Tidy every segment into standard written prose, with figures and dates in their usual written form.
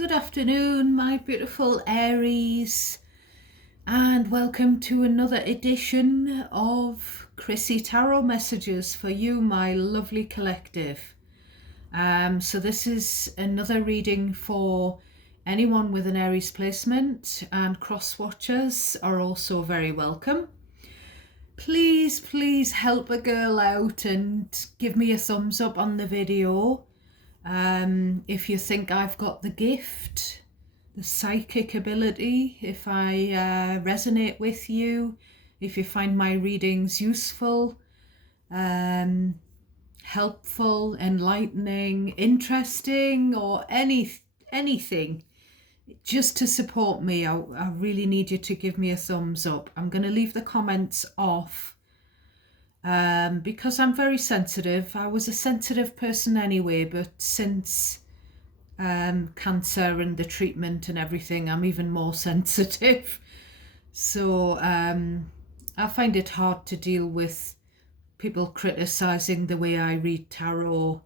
Good afternoon, my beautiful Aries, and welcome to another edition of Chrissy Tarot Messages for you, my lovely collective. So this is another reading for anyone with an Aries placement, and cross watchers are also very welcome. Please help a girl out and give me a thumbs up on the video. If you think I've got the gift, the psychic ability, if I resonate with you, if you find my readings useful, helpful, enlightening, interesting, or anything, just to support me, I really need you to give me a thumbs up. I'm going to leave the comments off because I'm very sensitive. I was a sensitive person anyway, but since cancer and the treatment and everything, I'm even more sensitive. So I find it hard to deal with people criticizing the way I read tarot,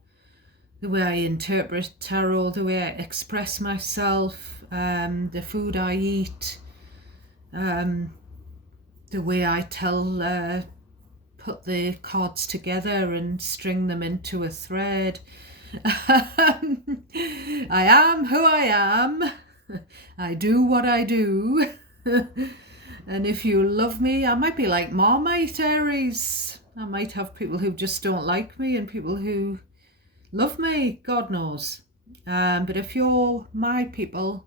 the way I interpret tarot, the way I express myself, the food I eat, the way I put the cards together and string them into a thread. I am who I am. I do what I do. And if you love me, I might be like Marmite, Aries. I might have people who just don't like me and people who love me, God knows. But if you're my people,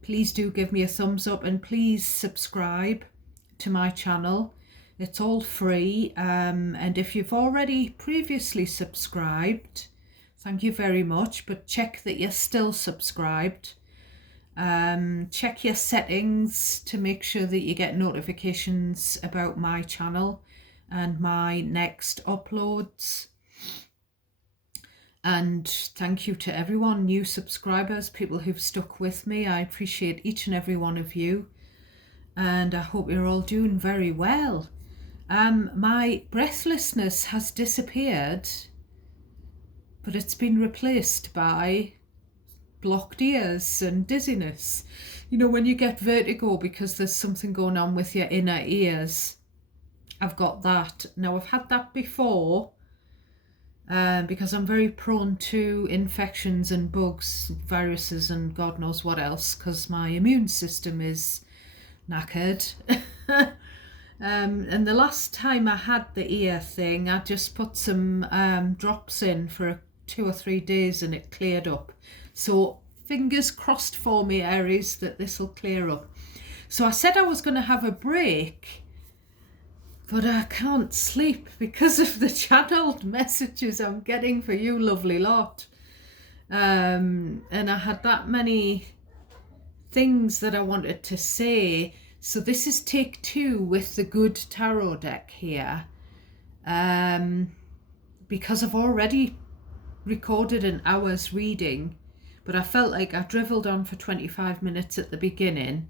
please do give me a thumbs up and please subscribe to my channel. It's all free, and if you've already previously subscribed, thank you very much, but check that you're still subscribed. Check your settings to make sure that you get notifications about my channel and my next uploads. And thank you to everyone, new subscribers, people who've stuck with me. I appreciate each and every one of you, and I hope you're all doing very well. My breathlessness has disappeared, but it's been replaced by blocked ears and dizziness. You know, when you get vertigo because there's something going on with your inner ears. I've got that. Now, I've had that before because I'm very prone to infections and bugs, viruses, and God knows what else, because my immune system is knackered. And the last time I had the ear thing, I just put some drops in for 2 or 3 days and it cleared up. So fingers crossed for me, Aries, that this will clear up. So I said I was going to have a break, but I can't sleep because of the channeled messages I'm getting for you, lovely lot. And I had that many things that I wanted to say. So this is take 2 with the good tarot deck here, because I've already recorded an hour's reading, but I felt like I dribbled on for 25 minutes at the beginning,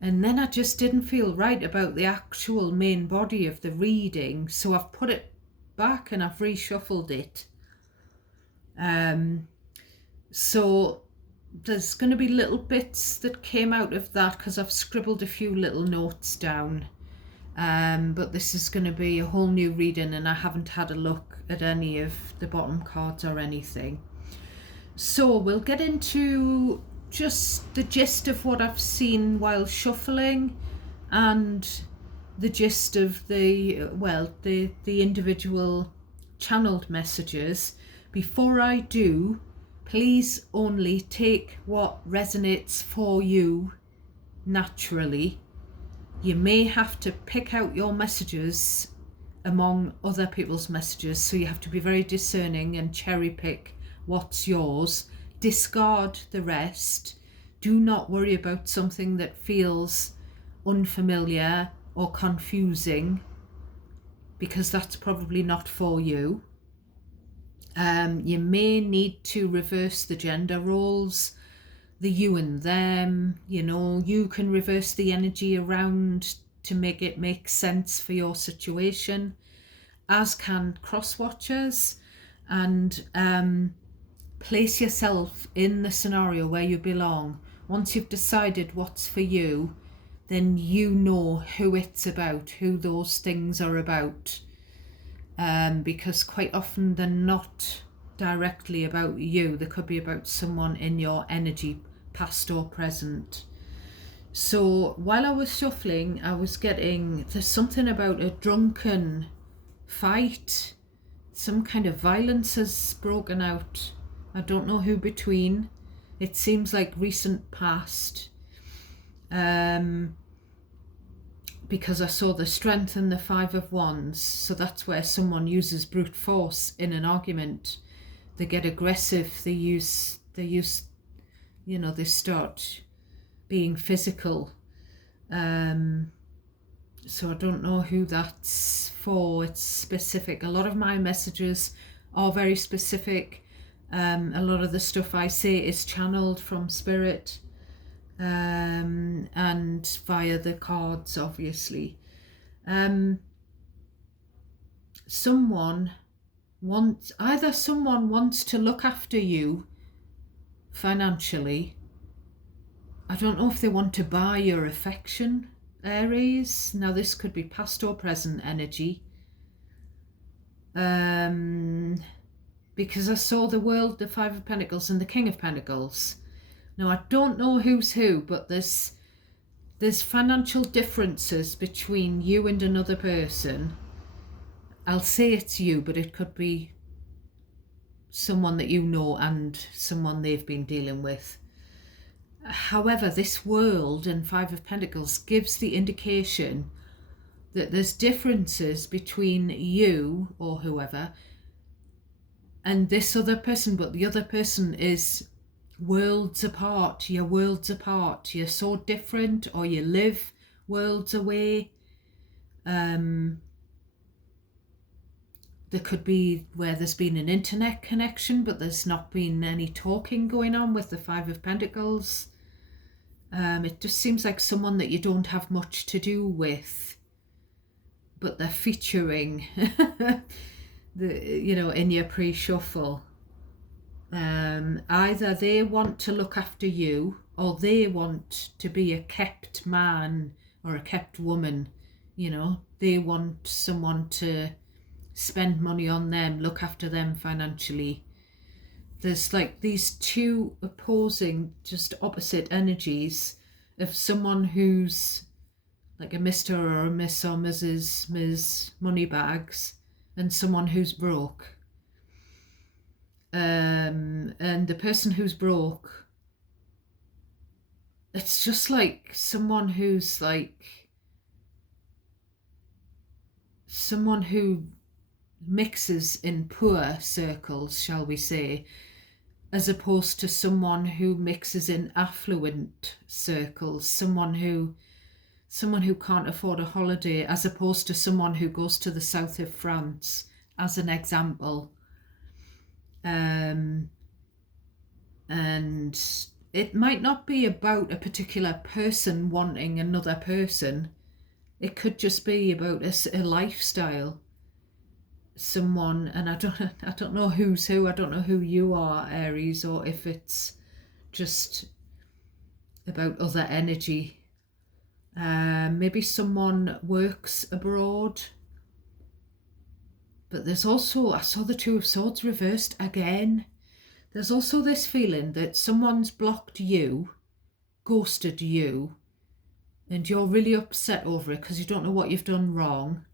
and then I just didn't feel right about the actual main body of the reading, so I've put it back and I've reshuffled it. So there's going to be little bits that came out of that because I've scribbled a few little notes down, but this is going to be a whole new reading and I haven't had a look at any of the bottom cards or anything. So we'll get into just the gist of what I've seen while shuffling and the gist of the individual channeled messages. Before I do, please only take what resonates for you naturally. You may have to pick out your messages among other people's messages, so you have to be very discerning and cherry pick what's yours. Discard the rest. Do not worry about something that feels unfamiliar or confusing, because that's probably not for you. You may need to reverse the gender roles, the you and them. You know, you can reverse the energy around to make it make sense for your situation, as can cross watchers. And place yourself in the scenario where you belong. Once you've decided what's for you, then you know who it's about, who those things are about. Because quite often they're not directly about you. They could be about someone in your energy, past or present. So while I was shuffling, I was getting, there's something about a drunken fight. Some kind of violence has broken out. I don't know who between. It seems like recent past. Because I saw the Strength and the Five of Wands. So that's where someone uses brute force in an argument. They get aggressive. They start being physical. So I don't know who that's for. It's specific. A lot of my messages are very specific. A lot of the stuff I say is channeled from spirit, and via the cards, obviously. Someone wants to look after you financially. I don't know if they want to buy your affection, Aries. Now this could be past or present energy. Because I saw the World, the Five of Pentacles and the King of Pentacles. Now I don't know who's who, but there's financial differences between you and another person. I'll say it's you, but it could be someone that you know and someone they've been dealing with. However, this World and Five of Pentacles gives the indication that there's differences between you or whoever and this other person, but the other person is worlds apart. You're worlds apart. You're so different, or you live worlds away. There could be where there's been an internet connection, but there's not been any talking going on with the Five of Pentacles. It just seems like someone that you don't have much to do with, but they're featuring in your pre-shuffle. Either they want to look after you, or they want to be a kept man or a kept woman. They want someone to spend money on them, look after them financially. There's like these two opposing, just opposite energies of someone who's like a Mr. or a Miss or Mrs. Ms. Moneybags, and someone who's broke. And the person who's broke, it's just like someone who's like someone who mixes in poor circles, shall we say, as opposed to someone who mixes in affluent circles, someone who can't afford a holiday, as opposed to someone who goes to the south of France, as an example. And it might not be about a particular person wanting another person. It could just be about a lifestyle. Someone, and I don't know who's who. I don't know who you are, Aries, or if it's just about other energy. Maybe someone works abroad. But there's also, I saw the Two of Swords reversed again. There's also this feeling that someone's blocked you, ghosted you, and you're really upset over it because you don't know what you've done wrong.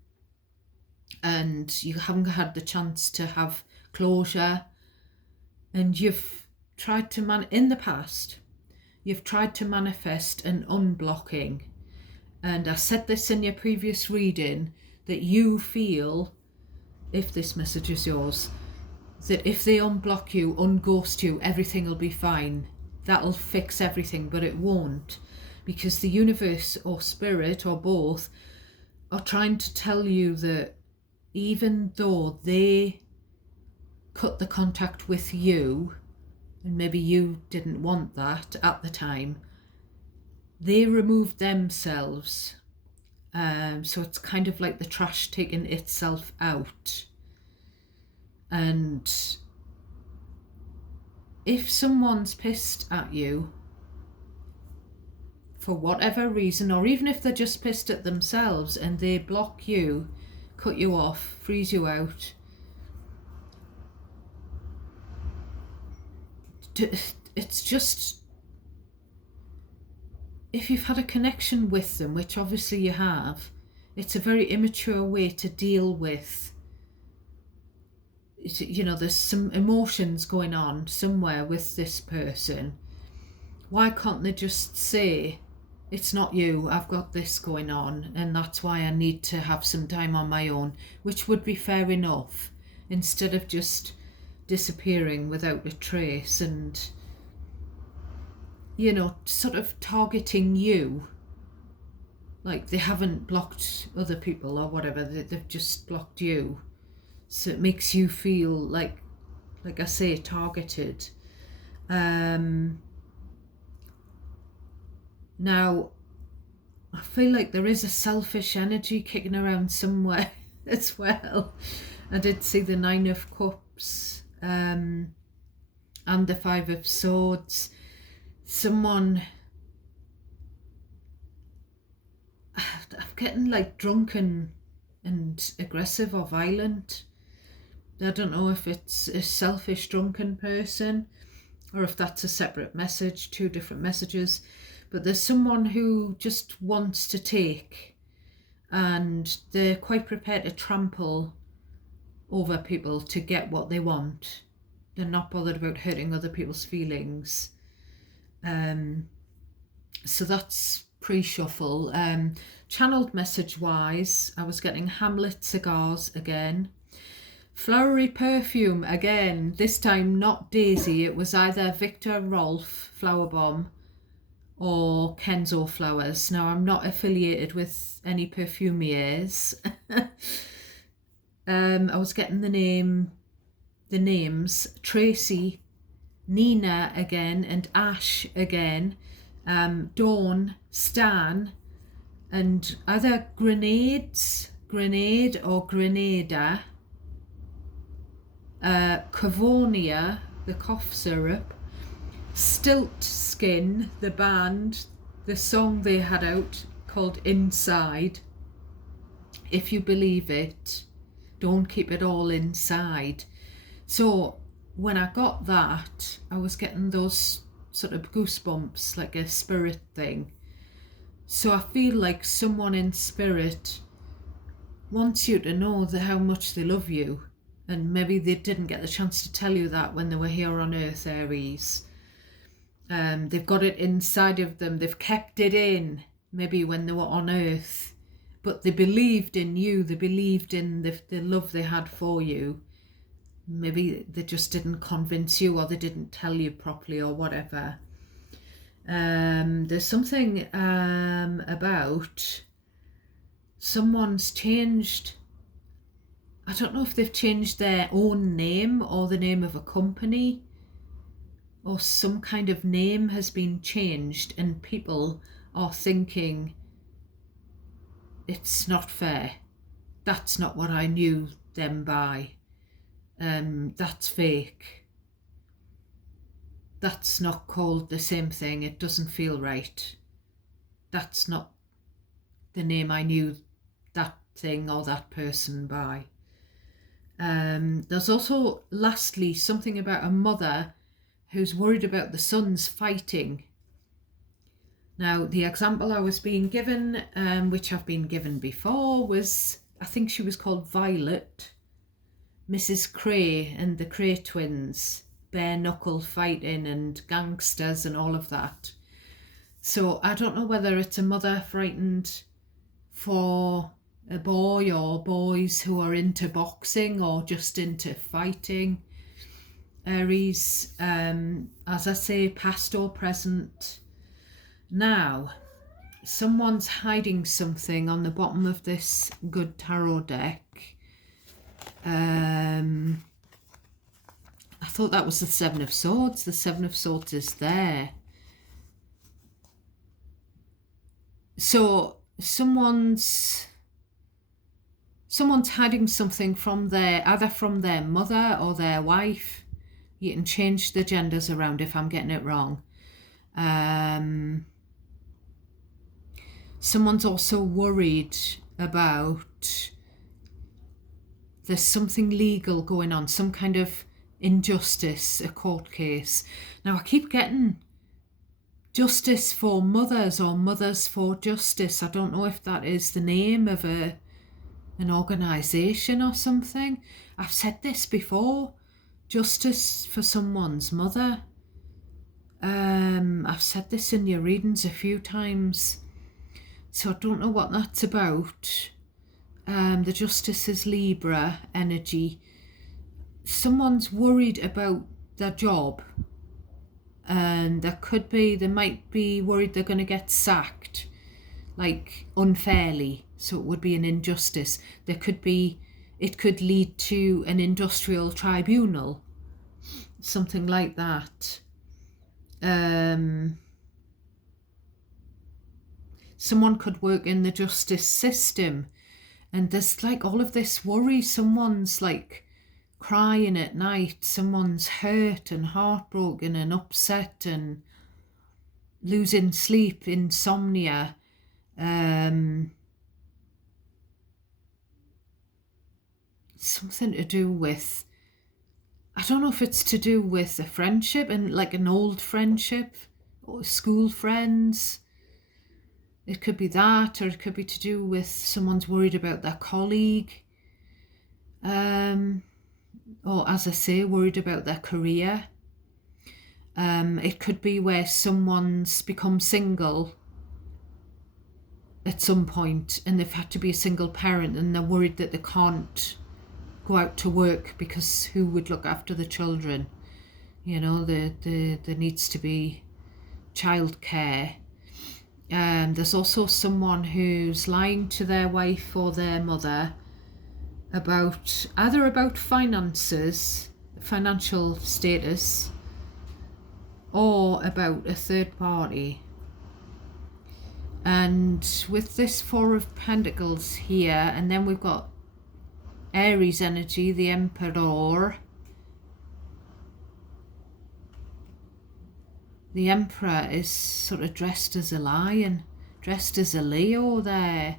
And you haven't had the chance to have closure. And you've tried to in the past, you've tried to manifest an unblocking. And I said this in your previous reading, that you feel, if this message is yours, that if they unblock you, unghost you, everything will be fine. That'll fix everything, but it won't. Because the universe or spirit or both are trying to tell you that even though they cut the contact with you, and maybe you didn't want that at the time, they removed themselves. So it's kind of like the trash taking itself out. And if someone's pissed at you for whatever reason, or even if they're just pissed at themselves and they block you, cut you off, freeze you out, it's just, if you've had a connection with them, which obviously you have, it's a very immature way to deal with, you know, there's some emotions going on somewhere with this person. Why can't they just say, it's not you, I've got this going on and that's why I need to have some time on my own, which would be fair enough, instead of just disappearing without a trace and, you know, sort of targeting you. Like they haven't blocked other people or whatever, they've just blocked you. So it makes you feel like I say, targeted. Now, I feel like there is a selfish energy kicking around somewhere as well. I did see the Nine of Cups and the Five of Swords. Someone, I'm getting like drunken and aggressive or violent. I don't know if it's a selfish drunken person or if that's a separate message, two different messages. But there's someone who just wants to take, and they're quite prepared to trample over people to get what they want. They're not bothered about hurting other people's feelings. So that's pre-shuffle. Channeled message wise, I was getting Hamlet cigars again. Flowery perfume again, this time not Daisy, it was either Victor Rolf Flower Bomb or Kenzo Flowers. Now, I'm not affiliated with any perfumiers. I was getting the names Tracy, Nina again, and Ash again, Dawn, Stan, and either Grenade or Grenada, Cavonia, the cough syrup, Stilt Skin, the band, the song they had out called Inside. If you believe it, don't keep it all inside. So when I got that, I was getting those sort of goosebumps, like a spirit thing. So I feel like someone in spirit wants you to know how much they love you, and maybe they didn't get the chance to tell you that when they were here on Earth, Aries. They've got it inside of them, they've kept it in, maybe when they were on Earth, but they believed in you, they believed in the love they had for you. Maybe they just didn't convince you, or they didn't tell you properly, or whatever. There's something about someone's changed, I don't know if they've changed their own name or the name of a company, or some kind of name has been changed and people are thinking, it's not fair, that's not what I knew them by, that's fake, that's not called the same thing, it doesn't feel right, that's not the name I knew that thing or that person by. There's also, lastly, something about a mother who's worried about the sons fighting. Now, the example I was being given, which I've been given before, was, I think she was called Violet, Mrs. Cray and the Cray twins, bare knuckle fighting and gangsters and all of that. So I don't know whether it's a mother frightened for a boy or boys who are into boxing or just into fighting. Aries, as I say, past or present. Now, someone's hiding something on the bottom of this good tarot deck. I thought that was the Seven of Swords. The Seven of Swords is there. So someone's hiding something from either from their mother or their wife, You can change the genders around if I'm getting it wrong. Someone's also worried about there's something legal going on, some kind of injustice, a court case. Now I keep getting justice for mothers or mothers for justice. I don't know if that is the name of an organisation or something. I've said this before, justice for someone's mother. I've said this in your readings a few times, so I don't know what that's about. The justice is Libra energy. Someone's worried about their job, and they might be worried they're going to get sacked, like unfairly, so it would be an injustice. It could lead to an industrial tribunal, something like that. Someone could work in the justice system, and there's like all of this worry. Someone's like crying at night, someone's hurt and heartbroken and upset and losing sleep, insomnia. Something to do with, I don't know if it's to do with a friendship and like an old friendship or school friends. It could be that, or it could be to do with someone's worried about their colleague. Or as I say, worried about their career. It could be where someone's become single at some point and they've had to be a single parent and they're worried that they can't go out to work because who would look after the children? You know, there needs to be childcare. There's also someone who's lying to their wife or their mother about finances, financial status, or about a third party. And with this Four of Pentacles here, and then we've got Aries energy, the Emperor. The Emperor is sort of dressed as a lion, dressed as a Leo there.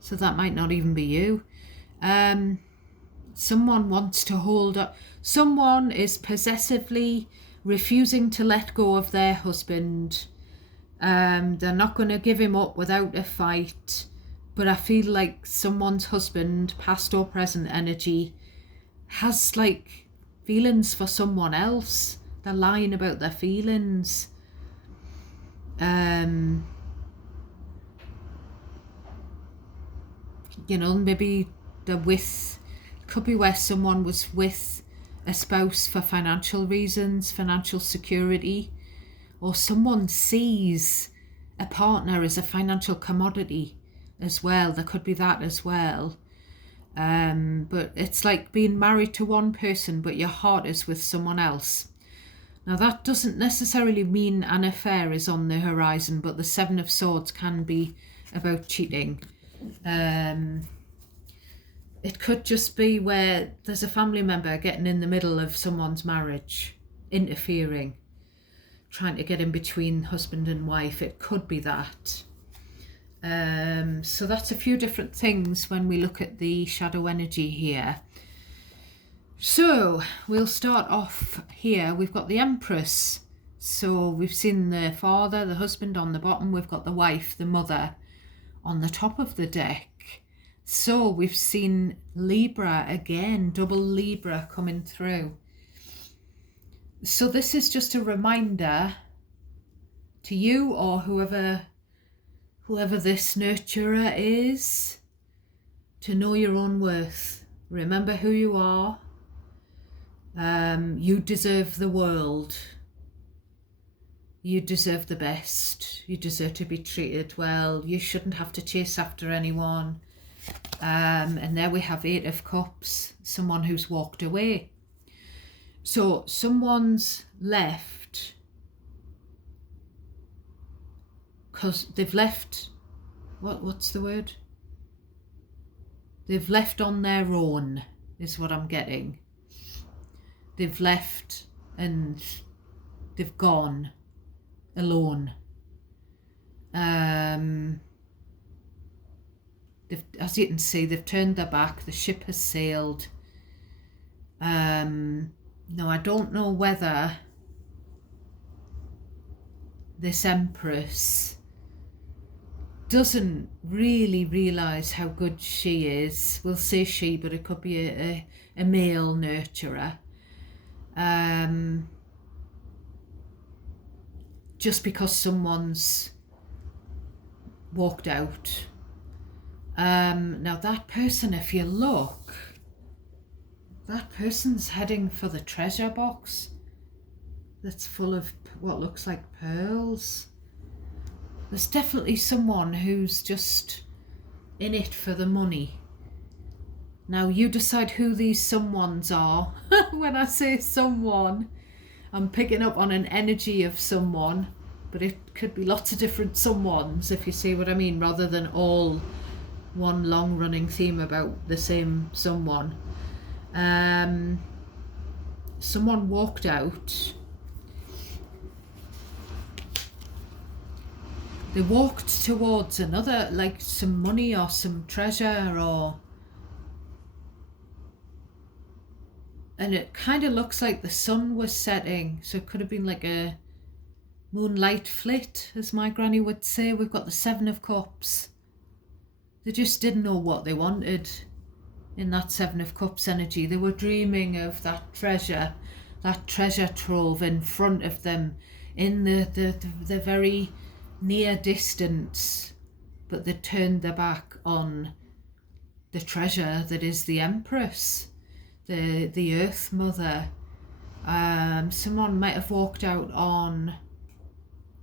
So that might not even be you. Someone wants to hold up. Someone is possessively refusing to let go of their husband. They're not going to give him up without a fight. But I feel like someone's husband, past or present energy, has like feelings for someone else. They're lying about their feelings. You know, maybe could be where someone was with a spouse for financial reasons, financial security, or someone sees a partner as a financial commodity as well. There could be that as well. But it's like being married to one person, but your heart is with someone else. Now that doesn't necessarily mean an affair is on the horizon, but the Seven of Swords can be about cheating. It could just be where there's a family member getting in the middle of someone's marriage, interfering, trying to get in between husband and wife. It could be that. So that's a few different things when we look at the shadow energy here. So we'll start off here. We've got the Empress. So we've seen the father, the husband on the bottom. We've got the wife, the mother on the top of the deck. So we've seen Libra again, double Libra coming through. So this is just a reminder to you or whoever this nurturer is, to know your own worth. Remember who you are. You deserve the world. You deserve the best. You deserve to be treated well. You shouldn't have to chase after anyone. And there we have Eight of Cups, someone who's walked away. So someone's left because they've left, what's the word? They've left on their own, is what I'm getting. they've left and they've gone alone. As you can see, they've turned their back. The ship has sailed. Now, I don't know whether this Empress doesn't really realise how good she is. We'll say she, but it could be a male nurturer. Just because someone's walked out. Now that person, if you look, that person's heading for the treasure box that's full of what looks like pearls. There's definitely someone who's just in it for the money. Now you decide who these someones are. When I say someone, I'm picking up on an energy of someone, but it could be lots of different someones, if you see what I mean, rather than all one long running theme about the same someone. Someone walked out. They walked towards another, like some money or some treasure, and it kind of looks like the sun was setting, so it could have been like a moonlight flit, as my granny would say. We've got the Seven of Cups. They just didn't know what they wanted in that Seven of Cups energy. They were dreaming of that treasure trove in front of them, in the very near distance, but they turned their back on the treasure that is the Empress, the Earth Mother. Someone might have walked out on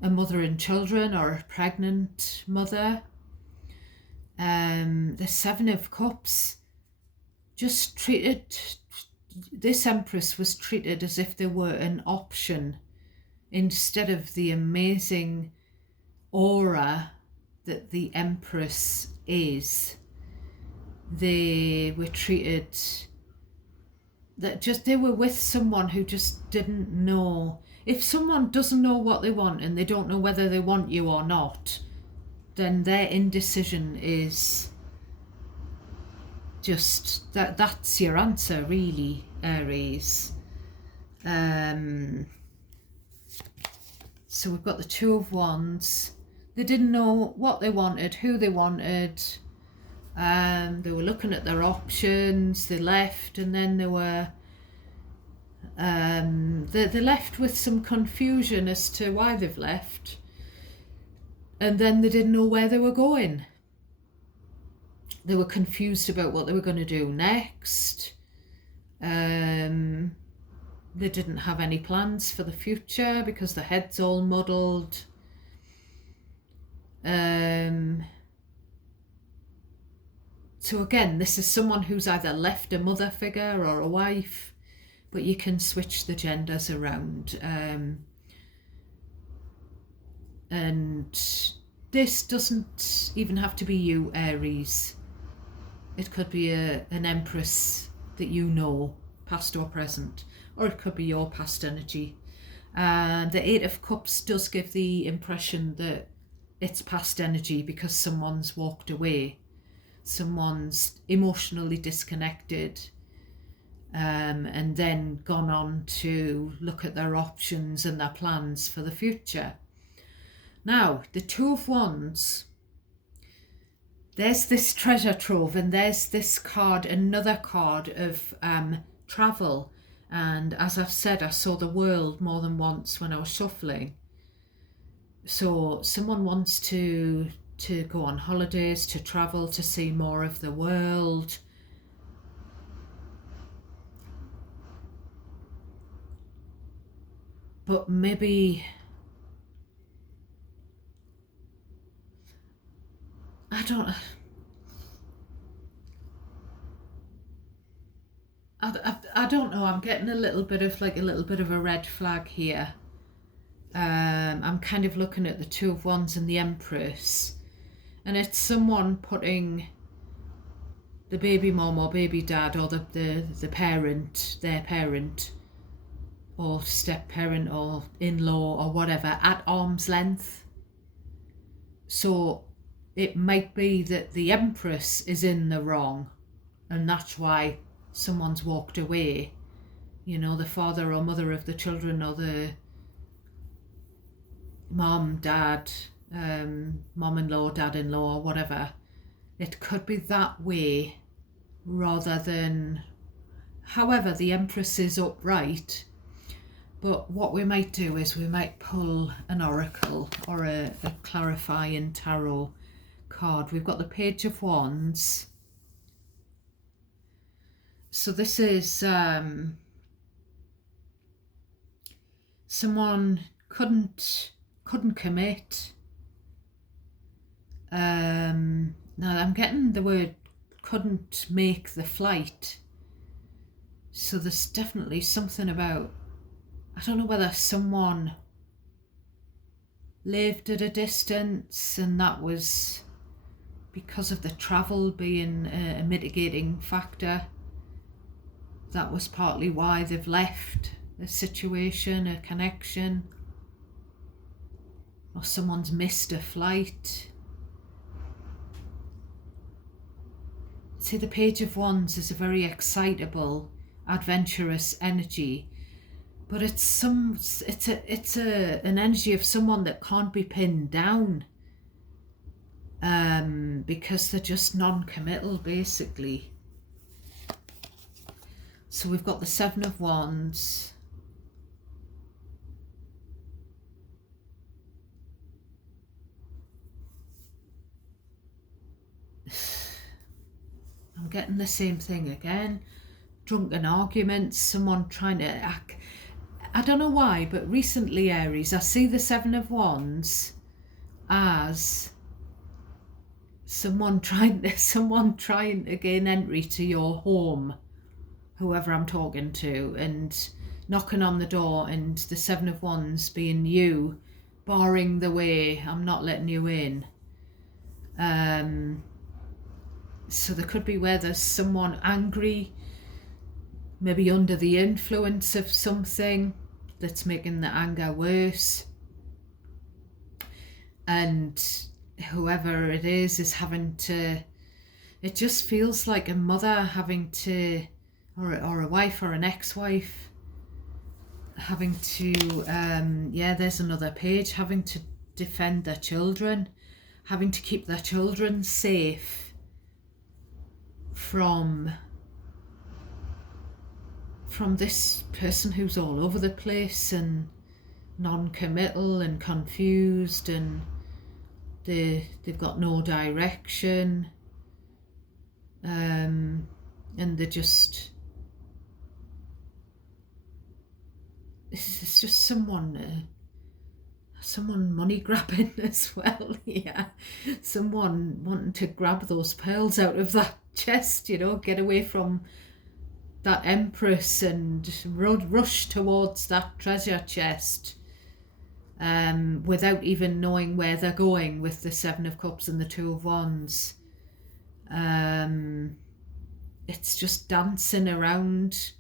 a mother and children, or a pregnant mother. The Seven of Cups just treated, this Empress was treated as if they were an option instead of the amazing aura that the Empress is. They were treated that just they were with someone who just didn't know. If someone doesn't know what they want and they don't know whether they want you or not, then their indecision is just that's your answer, really, Aries. So we've got the Two of Wands. They didn't know what they wanted, who they wanted. They were looking at their options. They left, and then they were they left with some confusion as to why they've left, and then they didn't know where they were going. They were confused about what they were going to do next. They didn't have any plans for the future because their head's all muddled. So again, this is someone who's either left a mother figure or a wife, but you can switch the genders around. And this doesn't even have to be you, Aries. It could be an Empress that you know, past or present, or it could be your past energy. The Eight of Cups does give the impression that it's past energy because someone's walked away. Someone's emotionally disconnected, and then gone on to look at their options and their plans for the future. Now, the Two of Wands, there's this treasure trove, and there's this card, another card of travel. And as I've said, I saw the world more than once when I was shuffling. So someone wants to go on holidays, to travel, to see more of the world. But maybe, I don't know, I'm getting a little bit of a red flag here. I'm kind of looking at the Two of Wands and the Empress, and it's someone putting the baby mom or baby dad or the parent, their parent, or step parent or in-law or whatever at arm's length. So it might be that the Empress is in the wrong, and that's why someone's walked away. You know, the father or mother of the children, or the mom, dad, mom-in-law, dad-in-law, or whatever. It could be that way rather than... However, the Empress is upright, but what we might do is we might pull an oracle or a clarifying tarot card. We've got the Page of Wands. So this is someone couldn't commit. Now I'm getting the word couldn't make the flight. So there's definitely something about, I don't know whether someone lived at a distance and that was because of the travel being a mitigating factor. That was partly why they've left a situation, a connection, or someone's missed a flight. See, the Page of Wands is a very excitable, adventurous energy, but it's an energy of someone that can't be pinned down, because they're just non-committal, basically. So we've got the Seven of Wands. I'm getting the same thing again. Drunken arguments, someone trying to act. I don't know why, but recently, Aries, I see the Seven of Wands as someone trying to gain entry to your home, whoever I'm talking to, and knocking on the door, and the Seven of Wands being you, barring the way, I'm not letting you in. So there could be where there's someone angry, maybe under the influence of something that's making the anger worse, and whoever it is having to, it just feels like a mother having to, or a wife or an ex-wife having to, there's another page, having to defend their children, having to keep their children safe from this person who's all over the place and non-committal and confused, and they've got no direction, and they're just, it's just someone money grabbing as well. Yeah, someone wanting to grab those pearls out of that chest, you know, get away from that Empress and rush towards that treasure chest, without even knowing where they're going with the Seven of Cups and the Two of Wands. It's just dancing around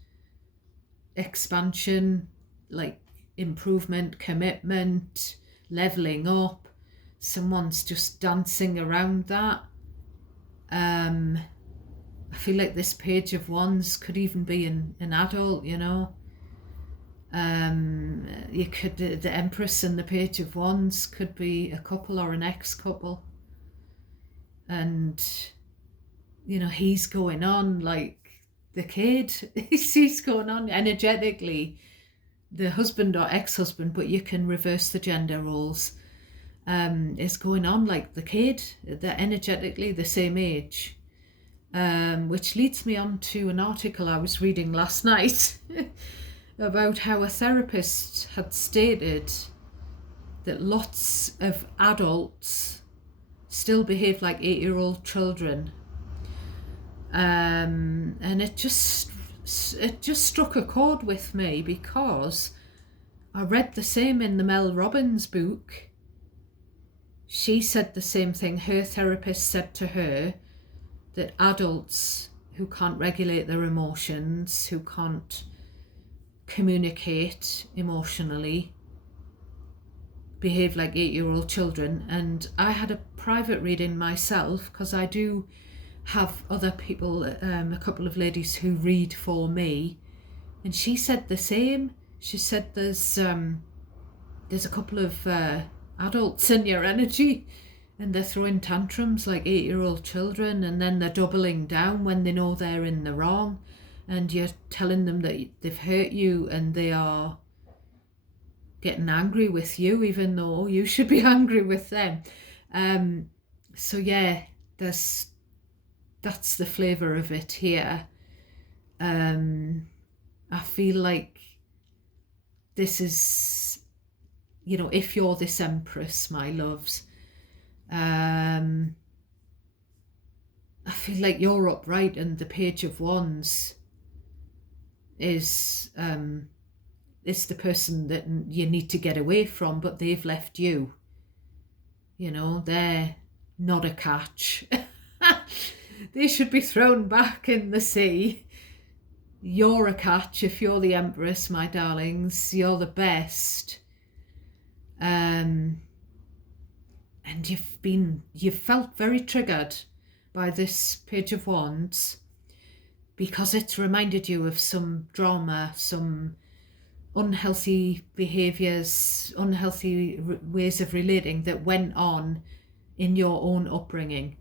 expansion, like improvement, commitment, leveling up. Someone's just dancing around that. I feel like this Page of Wands could even be an adult, you know. You could, the Empress and the Page of Wands could be a couple or an ex-couple, and you know, he's going on like the kid. He's going on energetically, the husband or ex-husband, but you can reverse the gender roles, is going on like the kid. They're energetically the same age. Which leads me on to an article I was reading last night about how a therapist had stated that lots of adults still behave like 8-year-old children, and it just struck a chord with me, because I read the same in the Mel Robbins book. She said the same thing. Her therapist said to her that adults who can't regulate their emotions, who can't communicate emotionally, behave like 8-year-old children. And I had a private reading myself, because I do have other people, a couple of ladies who read for me, and she said the same. She said there's a couple of adults in your energy, and they're throwing tantrums like 8-year-old children, and then they're doubling down when they know they're in the wrong, and you're telling them that they've hurt you, and they are getting angry with you even though you should be angry with them. So yeah, that's the flavour of it here. I feel like this is, if you're this Empress, my loves, I feel like you're upright, and the Page of Wands is the person that you need to get away from, but they've left you. They're not a catch. They should be thrown back in the sea. You're a catch if you're the Empress, my darlings. You're the best. And you've felt very triggered by this Page of Wands, because it's reminded you of some drama, some unhealthy behaviours, unhealthy ways of relating that went on in your own upbringing.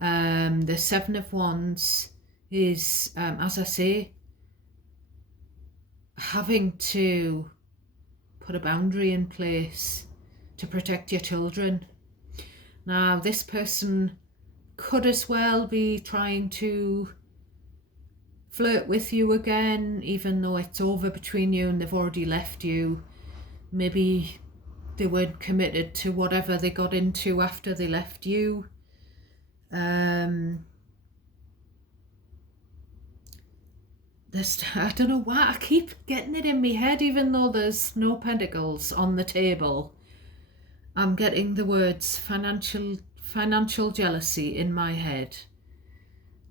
The Seven of Wands is, as I say, having to put a boundary in place to protect your children. Now, this person could as well be trying to flirt with you again, even though it's over between you and they've already left you. Maybe they weren't committed to whatever they got into after they left you. I don't know why I keep getting it in my head, even though there's no pentacles on the table. I'm getting the words financial jealousy in my head.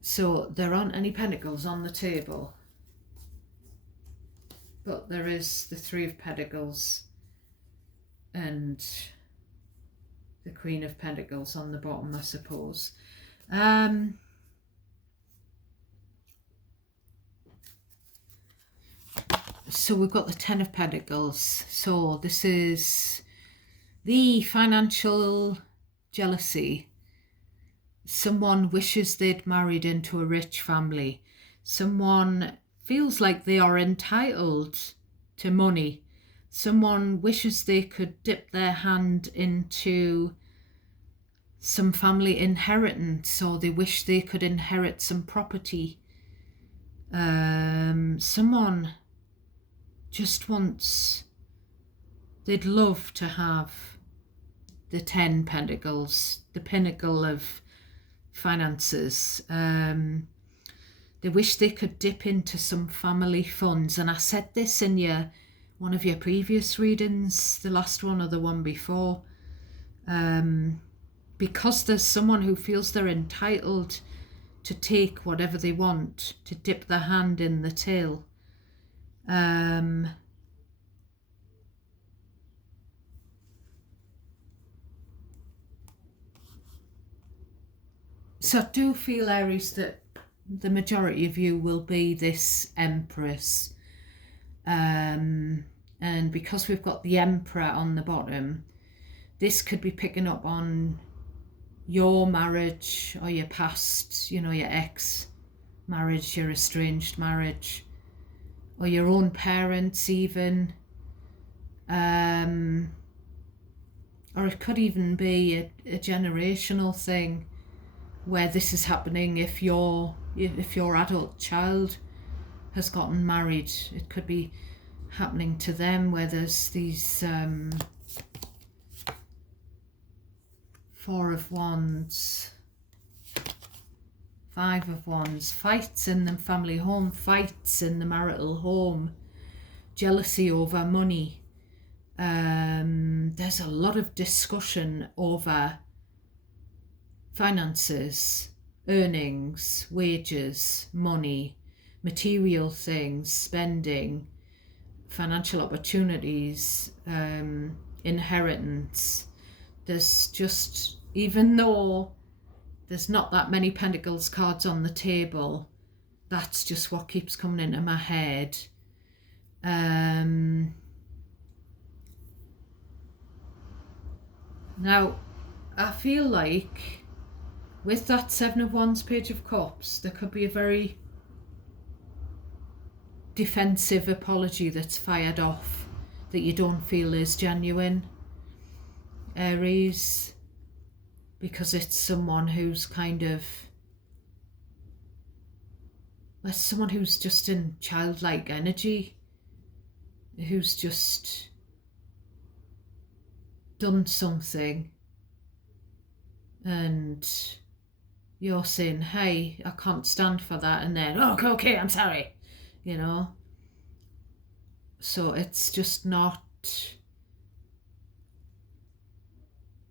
So there aren't any pentacles on the table, but there is the Three of Pentacles and the Queen of Pentacles on the bottom, I suppose. So we've got the Ten of Pentacles. So this is the financial jealousy. Someone wishes they'd married into a rich family. Someone feels like they are entitled to money. Someone wishes they could dip their hand into some family inheritance, or they wish they could inherit some property. Someone just wants, they'd love to have the 10 Pentacles, the pinnacle of finances. They wish they could dip into some family funds. And I said this in one of your previous readings, the last one or the one before. Because there's someone who feels they're entitled to take whatever they want, to dip their hand in the till. So I do feel, Aries, that the majority of you will be this Empress. And because we've got the Emperor on the bottom, this could be picking up on your marriage or your past, your ex-marriage, your estranged marriage, or your own parents even. Or it could even be a generational thing where this is happening if your adult child has gotten married. It could be happening to them, where there's these Four of Wands, Five of Wands, fights in the family home, fights in the marital home, jealousy over money. There's a lot of discussion over finances, earnings, wages, money, material things, spending. financial opportunities, inheritance. There's just, even though there's not that many Pentacles cards on the table, that's just what keeps coming into my head. Now, I feel like with that Seven of Wands, Page of Cups, there could be a very defensive apology that's fired off that you don't feel is genuine, Aries, because it's someone who's kind of, that's someone who's just in childlike energy, who's just done something, and you're saying, hey, I can't stand for that, and then, oh, okay, I'm sorry, you know. So it's just not,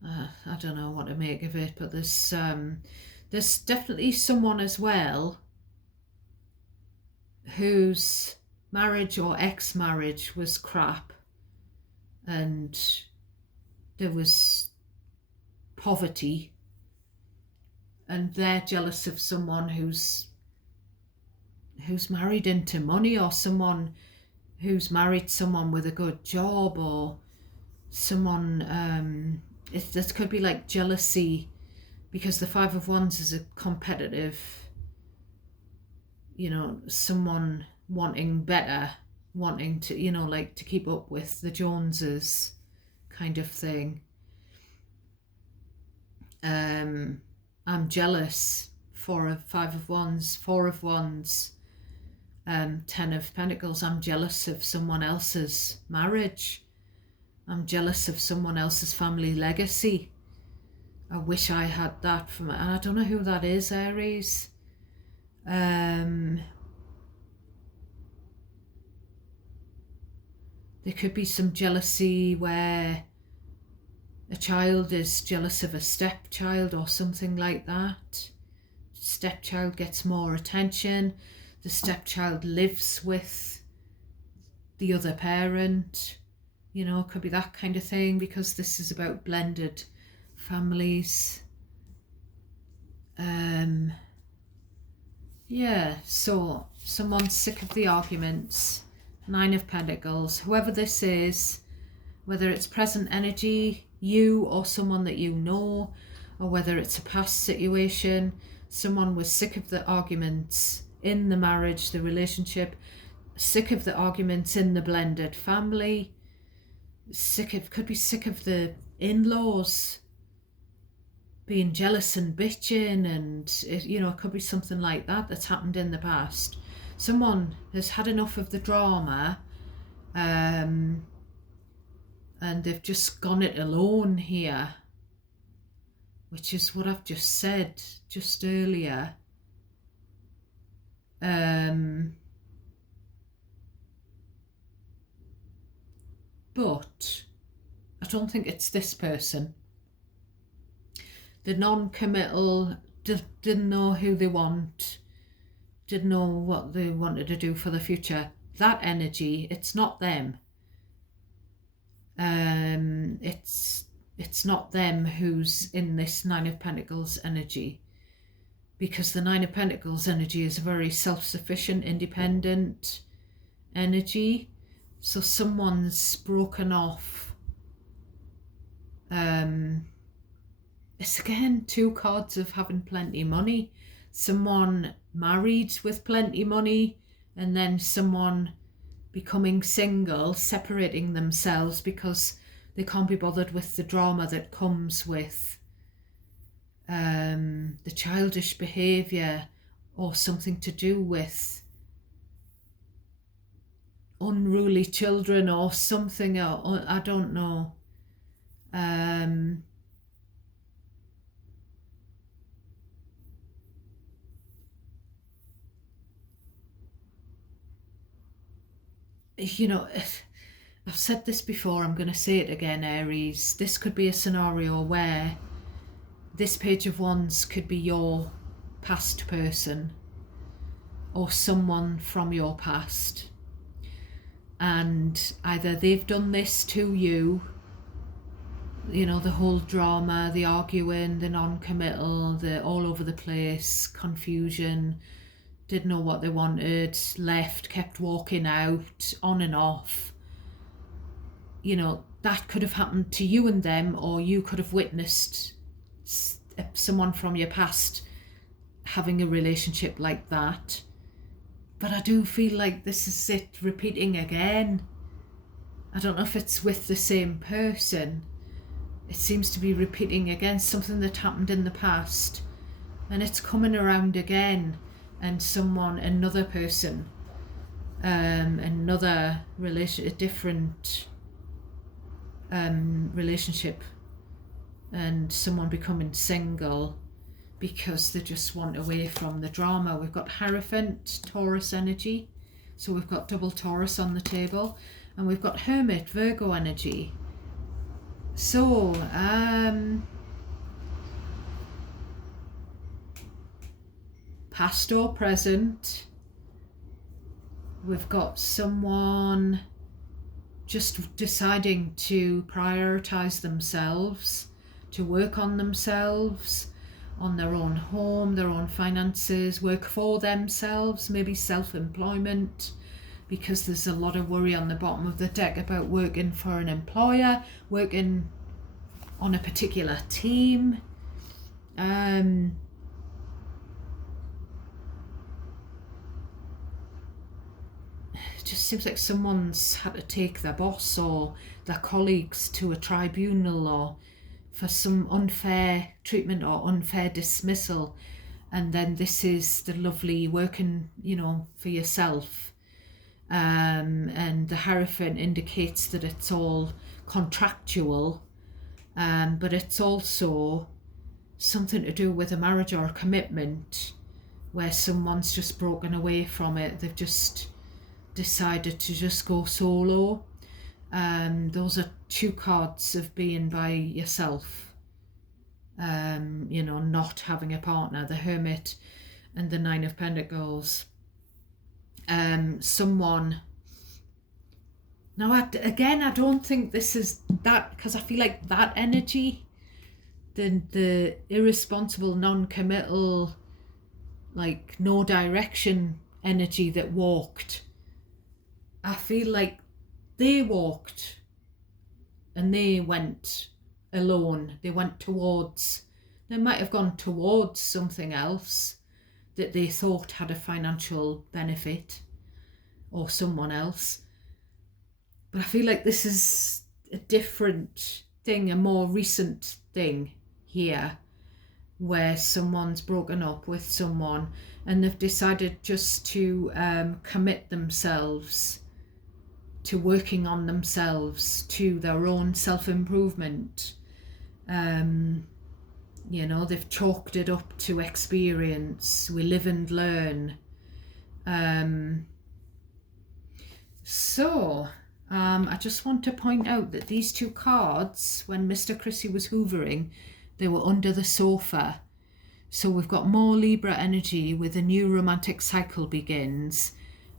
I don't know what to make of it, but there's definitely someone as well whose marriage or ex-marriage was crap, and there was poverty, and they're jealous of someone who's married into money, or someone who's married someone with a good job, or someone, this could be like jealousy, because the Five of Wands is a competitive, you know, someone wanting better, wanting to, you know, like to keep up with the Joneses kind of thing. I'm jealous. Five of Wands, Four of Wands, Ten of Pentacles. I'm jealous of someone else's marriage. I'm jealous of someone else's family legacy. I wish I had that from, and I don't know who that is, Aries. There could be some jealousy where a child is jealous of a stepchild or something like that. Stepchild gets more attention. The stepchild lives with the other parent. You know, it could be that kind of thing, because this is about blended families. Yeah, so someone's sick of the arguments. Nine of Pentacles. Whoever this is, whether it's present energy, you or someone that you know, or whether it's a past situation, someone was sick of the arguments in the marriage, the relationship, sick of the arguments in the blended family, could be sick of the in-laws being jealous and bitching, and you know, it could be something like that that's happened in the past. Someone has had enough of the drama, and they've just gone it alone here, which is what I've just said just earlier. But I don't think it's this person. The non-committal, didn't know who they want, didn't know what they wanted to do for the future. That energy, it's not them. It's not them who's in this Nine of Pentacles energy, because the Nine of Pentacles energy is a very self-sufficient, independent energy. So someone's broken off. It's again two cards of having plenty of money. Someone married with plenty of money, and then someone becoming single, separating themselves because they can't be bothered with the drama that comes with the childish behaviour, or something to do with unruly children or something, or I don't know. You know, I've said this before, I'm going to say it again, Aries. This could be a scenario where this Page of Wands could be your past person, or someone from your past. and either they've done this to you, you know, the whole drama, the arguing, the non-committal, the all over the place, confusion, didn't know what they wanted, left, kept walking out, on and off. You know, that could have happened to you and them, or you could have witnessed someone from your past having a relationship like that. But I do feel like this is it repeating again. I don't know if it's with the same person. It seems to be repeating again, something that happened in the past, and it's coming around again. And someone, another person, another relation, a different relationship, and someone becoming single because they just want away from the drama. We've got Hierophant, Taurus energy, so we've got double Taurus on the table, and we've got Hermit, Virgo energy. So past or present, we've got someone just deciding to prioritize themselves, to work on themselves, on their own home, their own finances, work for themselves, maybe self-employment, because there's a lot of worry on the bottom of the deck about working for an employer, working on a particular team. It just seems like someone's had to take their boss or their colleagues to a tribunal, or for some unfair treatment or unfair dismissal, and then this is the lovely working, you know, for yourself. And the Hierophant indicates that it's all contractual, but it's also something to do with a marriage or a commitment where someone's just broken away from it. They've just decided to just go solo. Those are two cards of being by yourself, you know, not having a partner, the Hermit and the Nine of Pentacles. Someone, now I don't think this is that, because I feel like that energy, the irresponsible, non-committal, like no direction energy that walked, I feel like they walked and they went alone. They went towards, they might have gone towards something else that they thought had a financial benefit, or someone else. But I feel like this is a different thing, a more recent thing here, where someone's broken up with someone and they've decided just to commit themselves to working on themselves, to their own self-improvement. You know, they've chalked it up to experience. We live and learn. I just want to point out that these two cards, when Mr. Chrissy was hoovering, they were under the sofa. So we've got more Libra energy with a new romantic cycle begins,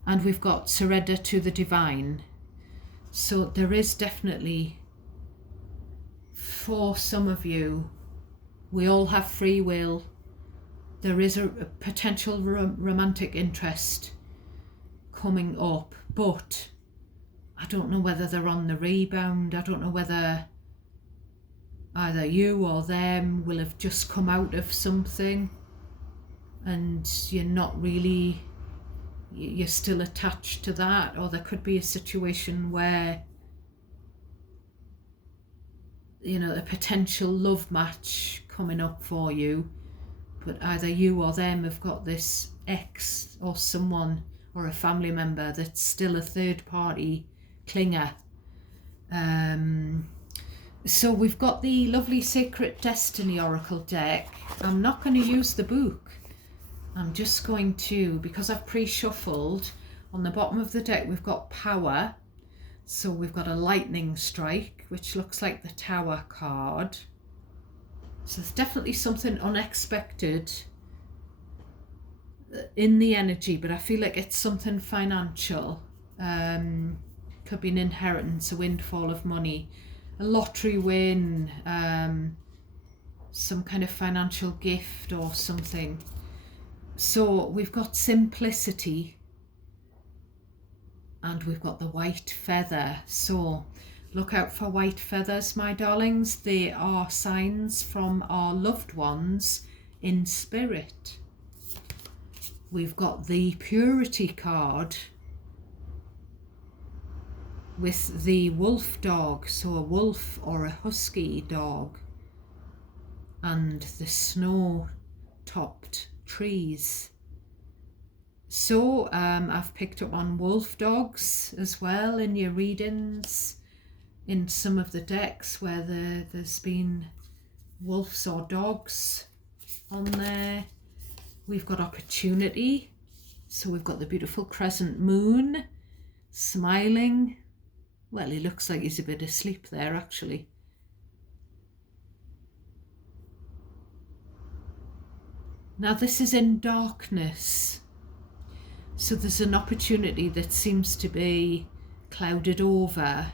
and we've got surrender to the divine. So there is definitely, for some of you, we all have free will. There is a potential romantic interest coming up, but I don't know whether they're on the rebound. I don't know whether either you or them will have just come out of something and you're not really, you're still attached to that, or there could be a situation where, you know, a potential love match coming up for you, but either you or them have got this ex or someone or a family member that's still a third party clinger. So we've got the lovely Sacred Destiny Oracle deck. I'm not going to use the book. I'm just going to, because I've pre-shuffled, on the bottom of the deck we've got Power. So we've got a lightning strike, which looks like the Tower card. So there's definitely something unexpected in the energy, but I feel like it's something financial. could be an inheritance, a windfall of money, a lottery win, some kind of financial gift or something. So we've got simplicity and we've got the white feather. So look out for white feathers, my darlings. They are signs from our loved ones in spirit. We've got the purity card with the wolf dog, so a wolf or a husky dog, and the snow-topped trees. So I've picked up on wolf dogs as well in your readings, in some of the decks where there's been wolves or dogs on there. We've got opportunity, so we've got the beautiful crescent moon smiling. Well, he looks like he's a bit asleep there actually. Now this is in darkness, so there's an opportunity that seems to be clouded over.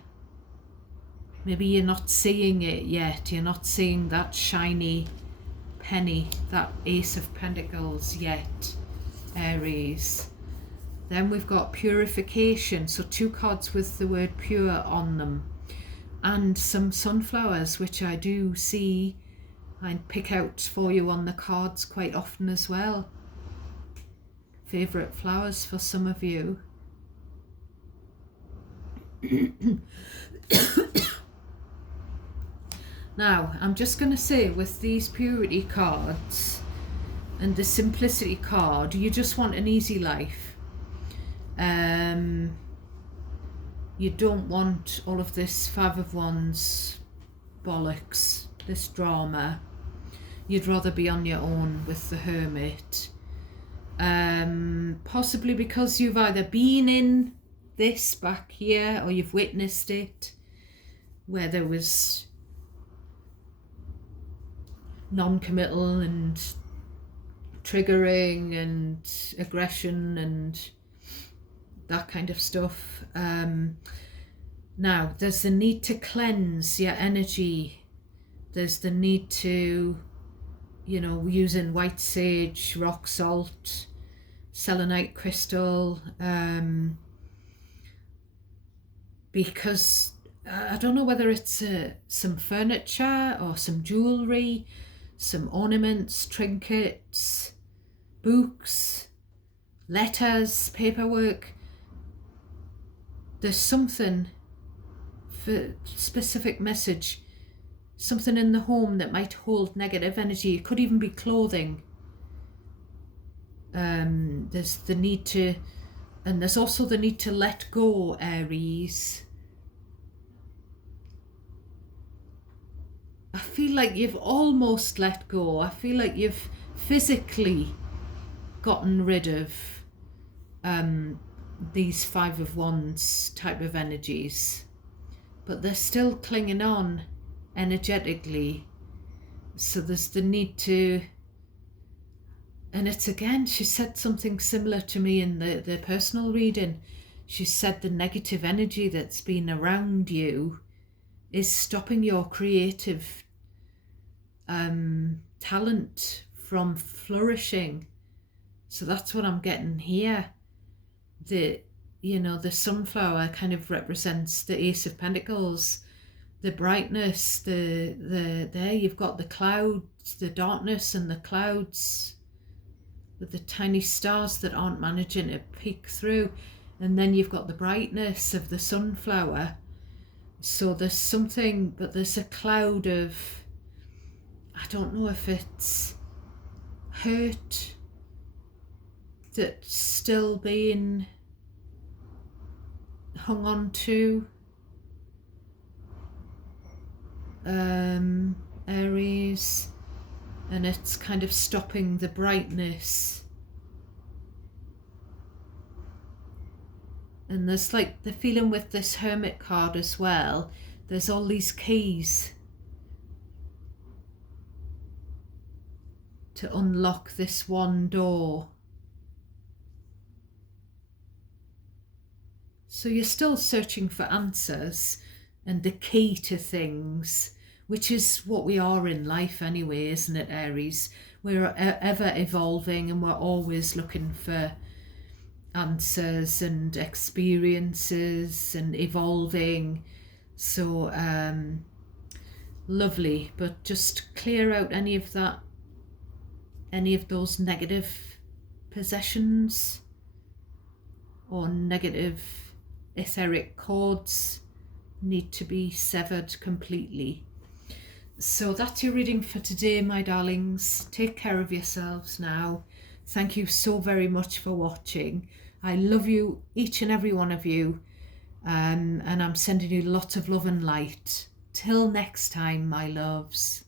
Maybe you're not seeing it yet, you're not seeing that shiny penny, that Ace of Pentacles yet, Aries. Then we've got purification, so 2 cards with the word pure on them, and some sunflowers, which I do see and pick out for you on the cards quite often as well. Favourite flowers for some of you. Now, I'm just going to say with these purity cards and the simplicity card, you just want an easy life. You don't want all of this 5 of Wands bollocks, this drama. You'd rather be on your own with the Hermit. Possibly because you've either been in this back here or you've witnessed it, where there was non-committal and triggering and aggression and that kind of stuff. Now, there's the need to cleanse your energy. There's the need to, you know, using white sage, rock salt, selenite crystal, because I don't know whether it's some furniture or some jewellery, some ornaments, trinkets, books, letters, paperwork. There's something for specific message, something in the home that might hold negative energy. It could even be clothing. There's the need to, and there's also the need to let go, Aries. I feel like you've almost let go. I feel like you've physically gotten rid of these 5 of Wands type of energies, but they're still clinging on energetically. So there's the need to, and it's again, she said something similar to me in the personal reading. She said the negative energy that's been around you is stopping your creative talent from flourishing. So that's what I'm getting here. The, you know, the sunflower kind of represents the Ace of Pentacles, the brightness, there you've got the clouds, the darkness and the clouds with the tiny stars that aren't managing to peek through, and then you've got the brightness of the sunflower. So there's something, but there's a cloud of, I don't know if it's hurt that's still being hung on to, Aries, and it's kind of stopping the brightness. And there's like the feeling with this Hermit card as well, there's all these keys to unlock this one door. So you're still searching for answers and the key to things, which is what we are in life anyway, isn't it, Aries? We're ever evolving and we're always looking for answers and experiences and evolving. So lovely, but just clear out any of those negative possessions or negative etheric cords need to be severed completely. So that's your reading for today, my darlings. Take care of yourselves now. Thank you so very much for watching. I love you, each and every one of you, and I'm sending you lots of love and light. Till next time, my loves.